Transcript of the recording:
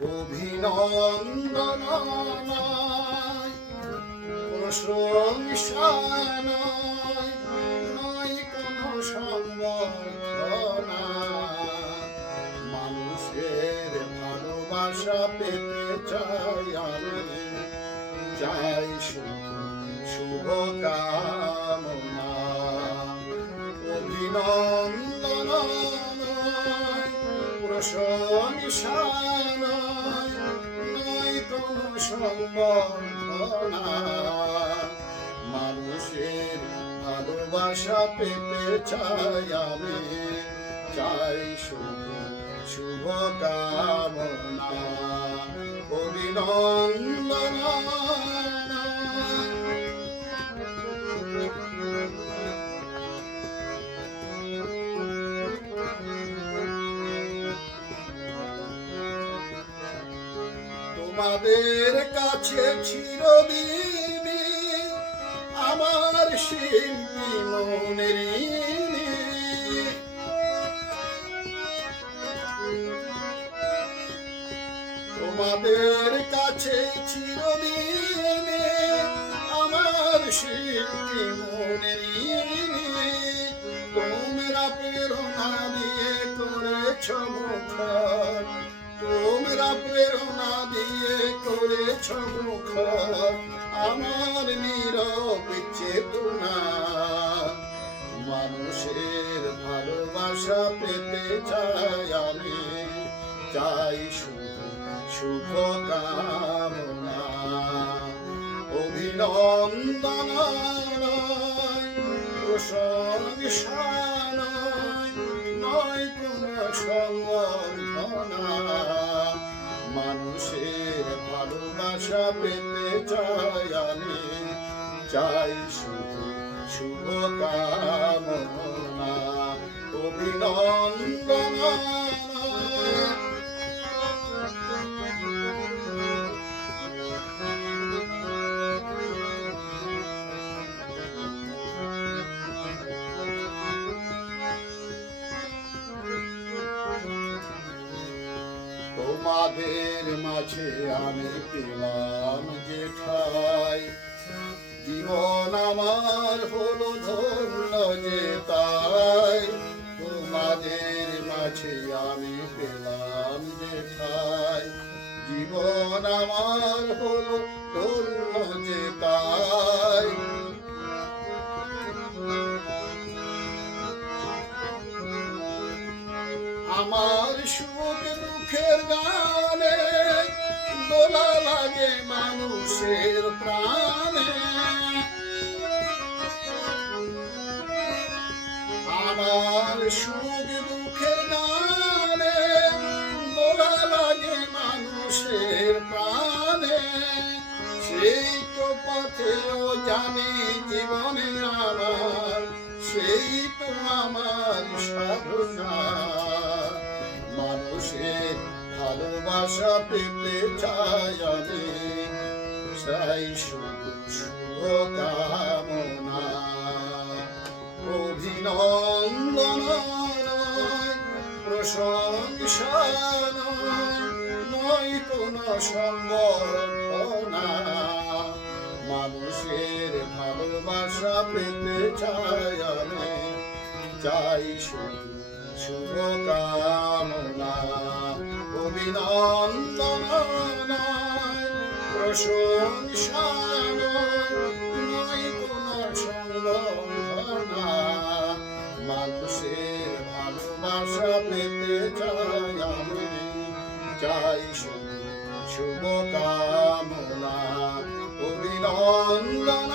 অভিনন্দন নয়, প্রশংসা নয়, নয় কোনো সম্বর্ধনা। মানুষের ভালোবাসা পেতে চাই আমি, চাই শুভকামনা। অভিনন্দন নয়, প্রশংসা নয়, নয় কোনো সম্বর্ধনা। মানুষের ভালোবাসা পেতে চাই আমি, চাই শুভকামনা। অভিনন্দন তোমাদের কাছে চিরদিনই আমার শিল্পী মনের ঋণী। তোমাদের কাছে চিরদিনই আমার শিল্পী মনের ঋণী। তোমরা প্রেরণা দিয়ে করেছ মুখর, তোমরা প্রেরণা দিয়ে করেছ মুখর আমার নীরব চেতনা। মানুষের ভালোবাসা পেতে চাই আমি, চাই শুভকামনা। অভিনন্দন নয়, প্রশংসা নয়, নয় কোনো সম্বর্ধনা। মানুষের ভালোবাসা পেতে চাই আমি, চাই শুভকামনা। অভিনন্দন তোমাদের মাঝে আমি পেলাম যে ঠাই, জীবন আমার হলো ধন্য যে তাই। তোমাদের মাঝে আমি পেলাম যে ঠাই, জীবন আমার হলো ধন্য যে তাই। আমার সুখ দুঃখের গানে দোলা লাগে মানুষের প্রাণে। আমার সুখ দুঃখের গানে দোলা লাগে মানুষের প্রাণে। সেই তো পথেও জানি জীবনে আমার, সেই তো আমার সাধনা। মানুষের ভালোবাসা পেতে চাই আমি, চাই শুভকামনা। অভিনন্দন নয়, প্রশংসা নয়, নয় কোনো সম্বর্ধনা। মানুষের ভালোবাসা পেতে চাই আমি, চাই শুভকামনা। অভিনন্দন নয়, প্রশংসা নয়, নয় কোনো সম্বর্ধনা। মানুষের ভালোবাসা পেতে চাই আমি, চাই শুভকামনা। অভিনন্দন